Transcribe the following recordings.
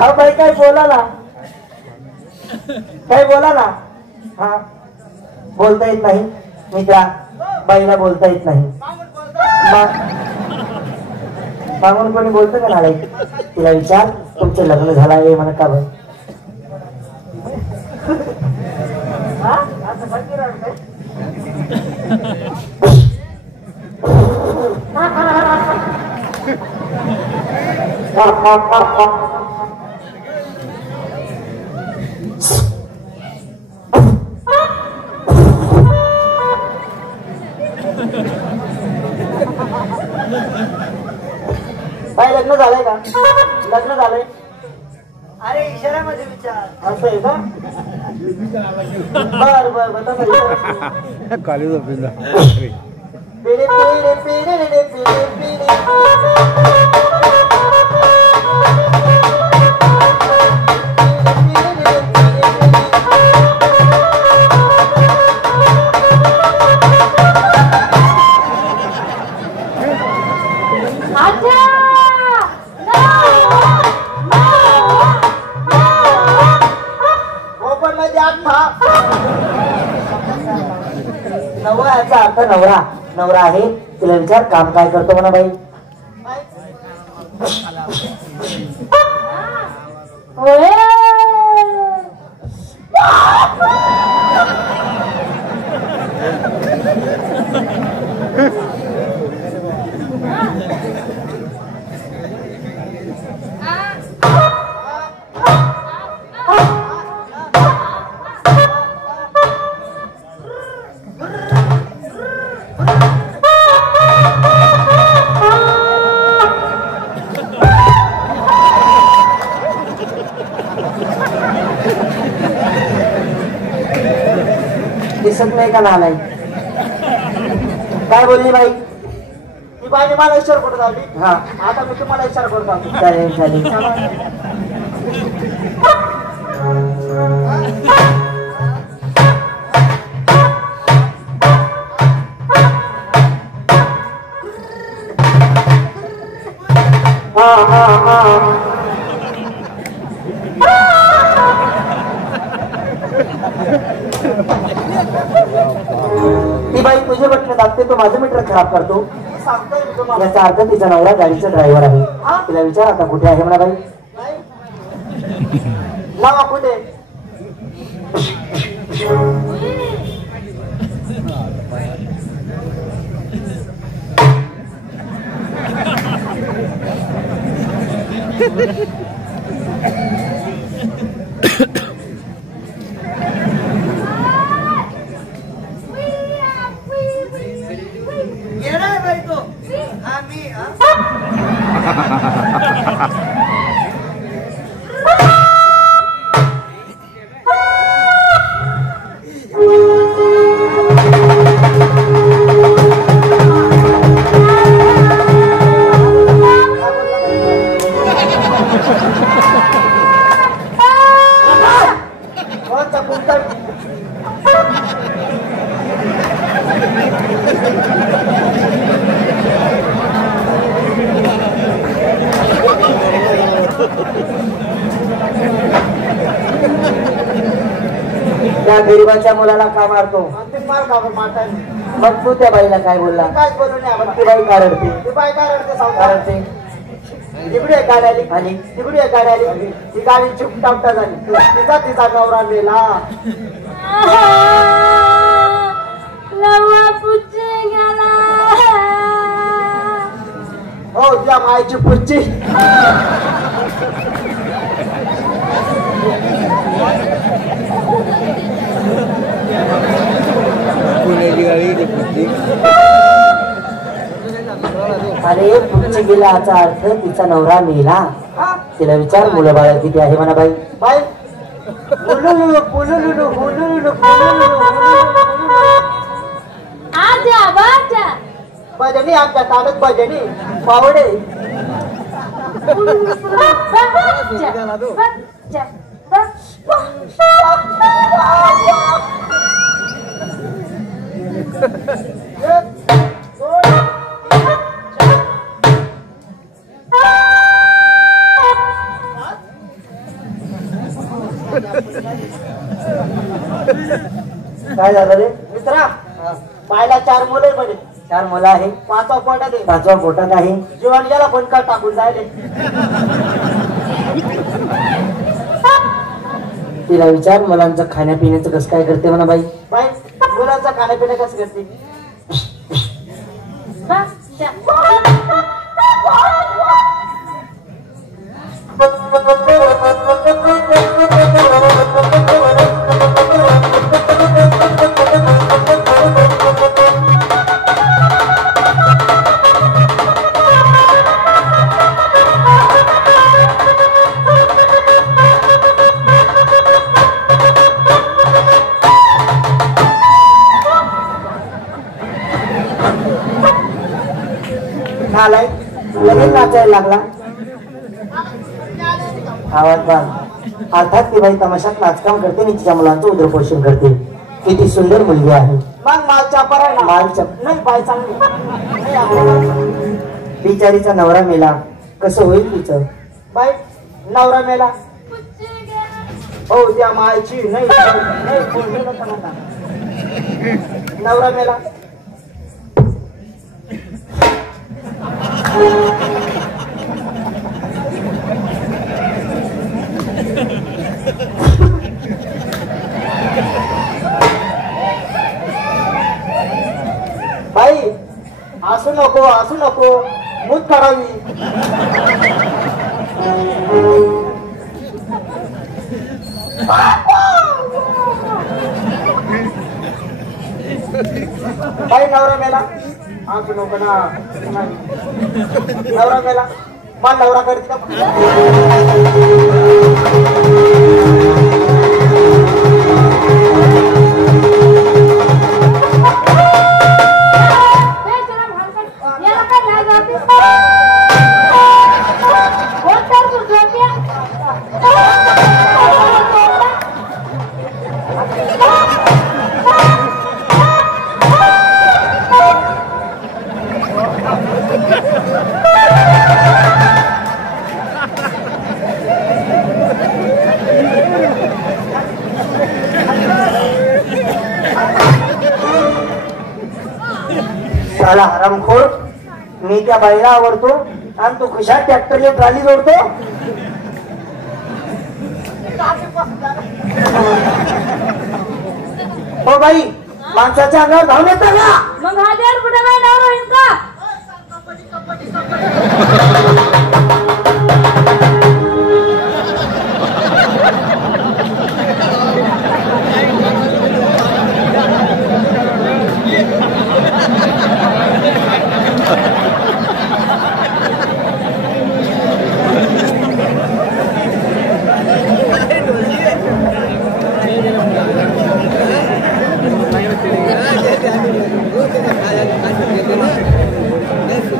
हा बाई काय बोला ना, काय बोला ना. हा बोलता येत नाही, मी त्या बाईला बोलता येत नाही. मागून कोणी बोलतं का नालाय? तिला विचार तुमचं लग्न झालं आहे म्हणा का बाई. काय लग्न झालंय का? लग्न झालंय. अरे इशाऱ्यामध्ये विचार. असं आहे का? बर बर बर तसं कॉलेज ऑफिसला पिढे पिढे पिढे पिढे पिढे नवरा याचा अर्थ नवरा. नवरा आहे. तिला विचार काम काय करतो म्हणा बाई. दिसत नाही का नालाय? काय बोलली बाई? ती बाईने मला इशारा करत आली. हा आता मी तुम्हाला इशारा करत आलो. चालेल चालेल. हा हा हा ती बाई तुझे बटणे दाबते, तो माझं मीटर खराब करतो. याचा अर्थ तिचा नवरा गाडीचा ड्रायव्हर आहे. तिला विचार आता कुठे आहे म्हणा बाई. लावा कुठे? त्या गरीबाच्या मुलाला का मारतो? मग तू त्या बाईला काय बोलला? काय बोलू नाही. ती बाई का रडते? ती बाई का रडते? तिकडे गाडी आली खाली, तिकडे गाडी आली. ती गाडी चुपटापटा झाली. तिचा नवरा मेला. हो त्या मायची पुच्ची. अरे पुच्ची गेला याचा अर्थ तिचा नवरा मेला. तिला विचार मुलं बाळ किती आहे म्हणा बाई. बाई भजनी आमच्या तालुक भजनी पावडे. काय झालं रे मित्रा बायला 4 मुलं म्हणे 4 मुलं आहे 5वा पोटात आहे 5वा पोटात आहे जीवन गेला पण का टाकून जायले तिला विचार मुलांचं खाण्यापिण्याचं कसं काय करते म्हणा बाई बाई मुलांचं खाण्यापिण्या कसं करते आलाय लगेच नाचायला लागला आवाज बांध अर्थात ती बाई तमाशात नाचकाम करते आणि तिच्या मुलांचं उदरपोषण करते किती सुंदर मुलगी आहे मग मालच्या परायला मालच्या नाही बाय चांगली नाही आपल्याला. बिचारीचा नवरा मेला कसं होईल तिचं बाई नवरा मेला हो त्या मायची नाही नाही बोललेलं का नका. नवरा मेला बाई असू नको मूत काढावी बाई नवरा मेला असू नको ना नवरा मेला मला नवरा करते का साला हरामखोर मी त्या बाईला आवडतो आणि तू खुशाल ट्रॅक्टरला ट्रॉली जोडतो हो बाई माणसाच्या अंगावर धावून येतं का मग हा देर कुठे बाई नवरा होईल का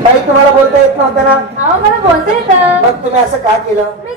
बाई तुम्हाला बोलता येत नव्हतं ना अहो मला बोलता येतं मग तुम्ही असं का केलं मी